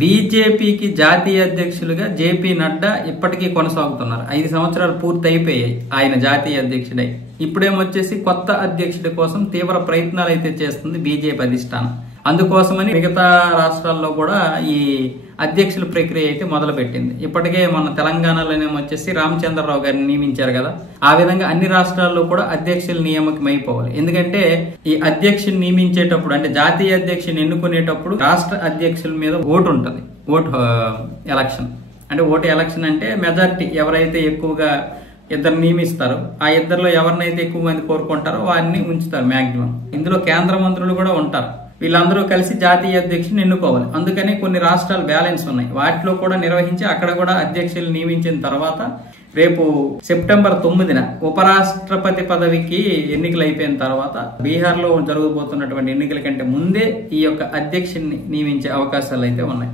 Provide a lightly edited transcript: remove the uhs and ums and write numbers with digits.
బీజేపీకి జాతీయ అధ్యక్షులుగా జేపీ నడ్డా ఇప్పటికీ కొనసాగుతున్నారు. 5 సంవత్సరాలు పూర్తి అయిపోయాయి ఆయన జాతీయ అధ్యక్షుడై. ఇప్పుడేమొచ్చేసి కొత్త అధ్యక్షుడి కోసం తీవ్ర ప్రయత్నాలు అయితే చేస్తుంది బీజేపీ అధిష్టానం. అందుకోసమని మిగతా రాష్ట్రాల్లో కూడా ఈ అధ్యక్షుల ప్రక్రియ అయితే మొదలు పెట్టింది. ఇప్పటికే మన తెలంగాణలోనేమొచ్చేసి రామచంద్రరావు గారిని నియమించారు కదా, ఆ విధంగా అన్ని రాష్ట్రాల్లో కూడా అధ్యక్షుల నియామకం అయిపోవాలి. ఎందుకంటే ఈ అధ్యక్షుని నియమించేటప్పుడు అంటే జాతీయ అధ్యక్షుని ఎన్నుకునేటప్పుడు రాష్ట్ర అధ్యక్షుల మీద ఓటు ఉంటుంది. ఎలక్షన్ అంటే ఓటు ఎలక్షన్ అంటే మెజారిటీ ఎవరైతే ఎక్కువగా ఇద్దరు నియమిస్తారు, ఆ ఇద్దరిలో ఎవరినైతే ఎక్కువ మంది కోరుకుంటారో వారిని ఉంచుతారు మాక్సిమం. ఇందులో కేంద్ర మంత్రులు కూడా ఉంటారు. వీళ్ళందరూ కలిసి జాతీయ అధ్యక్షుని ఎన్నుకోవాలి. అందుకని కొన్ని రాష్ట్రాలు బ్యాలెన్స్ ఉన్నాయి, వాటిలో కూడా నిర్వహించి అక్కడ కూడా అధ్యక్షులు నియమించిన తర్వాత రేపు సెప్టెంబర్ 9న ఉపరాష్ట్రపతి పదవికి ఎన్నికలు అయిపోయిన తర్వాత బీహార్ లో జరగబోతున్నటువంటి ఎన్నికల కంటే ముందే ఈ యొక్క అధ్యక్షుని నియమించే అవకాశాలు అయితే ఉన్నాయి.